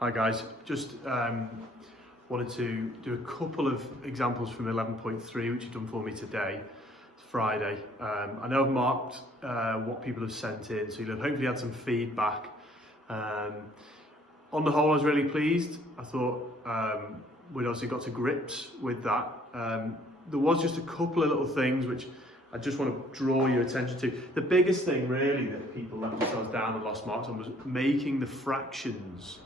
Hi guys, just wanted to do a couple of examples from 11.3 which you've done for me today. It's Friday. I know I've marked what people have sent in, so you'll have hopefully had some feedback. On the whole, I was really pleased. I thought we'd obviously got to grips with that. There was just a couple of little things which I just want to draw your attention to. The biggest thing really that people let themselves down and lost marks on was making the fractions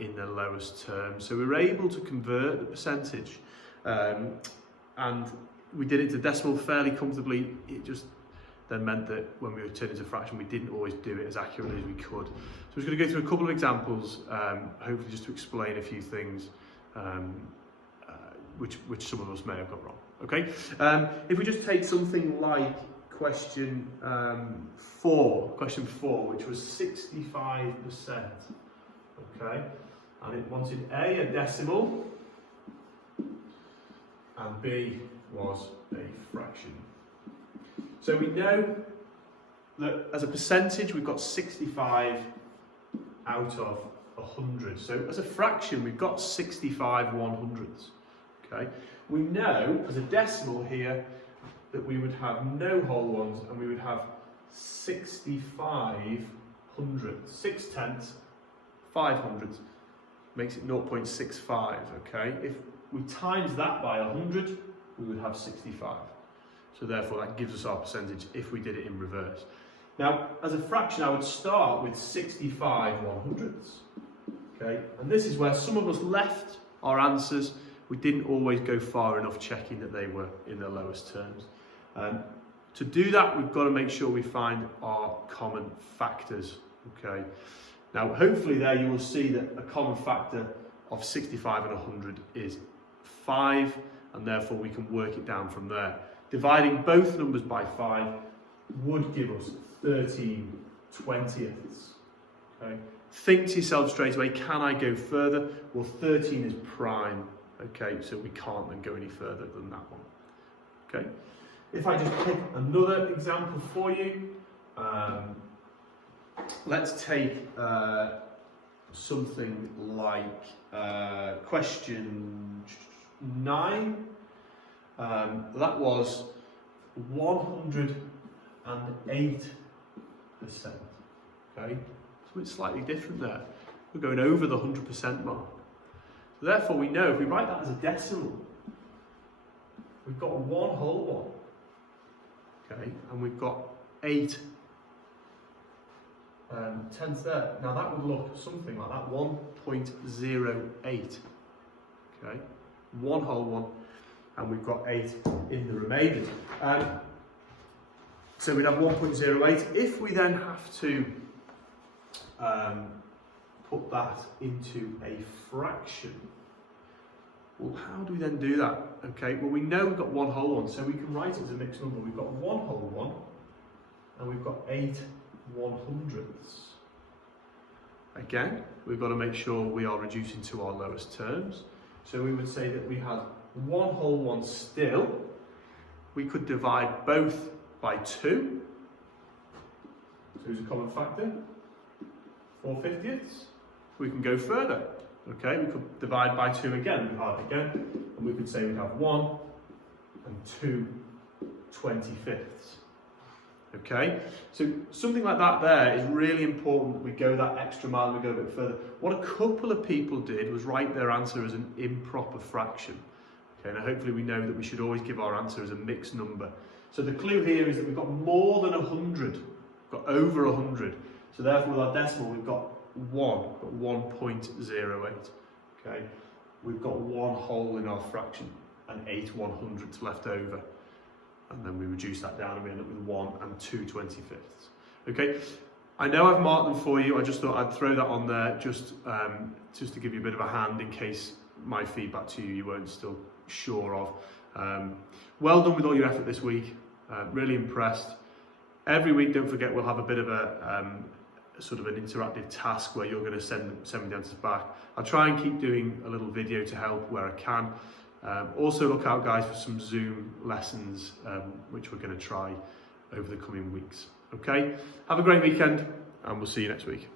in the lowest term. So we were able to convert the percentage and we did it to decimal fairly comfortably. It just then meant that when we were turning to fraction, we didn't always do it as accurately as we could. So I'm just going to go through a couple of examples, hopefully just to explain a few things which some of us may have got wrong. Okay, if we just take something like question 4, which was 65%. Okay, and it wanted a decimal, and B was a fraction. So we know that as a percentage we've got 65 out of 100. So as a fraction we've got 65 100ths. Okay, we know as a decimal here that we would have no whole ones and we would have 65 hundredths. 6 tenths, 5 hundredths makes it 0.65. Okay, if we times that by 100 we would have 65. So therefore that gives us our percentage if we did it in reverse. Now as a fraction I would start with 65 100ths. Okay, and this is where some of us left our answers. We didn't always go far enough checking that they were in their lowest terms. To do that, we've got to make sure we find our common factors. Okay. Now, hopefully there you will see that a common factor of 65 and 100 is 5, and therefore we can work it down from there. Dividing both numbers by 5 would give us 13 20ths. Okay. Think to yourself straight away, can I go further? Well, 13 is prime. Okay, so we can't then go any further than that one. Okay, if I just pick another example for you, let's take something like question 9. That was 108%. Okay, so it's slightly different there. We're going over the 100% mark. Therefore, we know if we write that as a decimal, we've got 1 whole one, okay, and we've got 8 tenths there. Now that would look something like that, 1.08, okay, 1 whole one, and we've got 8 in the remainder. So we'd have 1.08. If we then have to put that into a fraction, well, how do we then do that? Okay, well, we know we've got 1 whole one, so we can write it as a mixed number. We've got 1 whole one, and we've got 8 100ths. Again, we've got to make sure we are reducing to our lowest terms. So we would say that we had 1 whole one still. We could divide both by 2. So here's a common factor. 4/50ths. We can go further. Okay, we could divide by 2 again, we halve again, and we could say we have 1 and 2 25ths. Okay, so something like that there is really important that we go that extra mile and we go a bit further. What a couple of people did was write their answer as an improper fraction. Okay, now hopefully we know that we should always give our answer as a mixed number. So the clue here is that we've got more than 100, we've got over 100. So therefore with our decimal we've got 1.08. Okay, we've got 1 whole in our fraction and 8 100ths left over, and then we reduce that down and we end up with 1 and 2 25ths. Okay, I know I've marked them for you. I just thought I'd throw that on there just to give you a bit of a hand in case my feedback to you weren't still sure of. Well done with all your effort this week. Really impressed. Every week, don't forget, we'll have a bit of a sort of an interactive task where you're going to send me the answers back. I'll try and keep doing a little video to help where I can. Also look out guys for some Zoom lessons which we're going to try over the coming weeks. Okay, have a great weekend and we'll see you next week.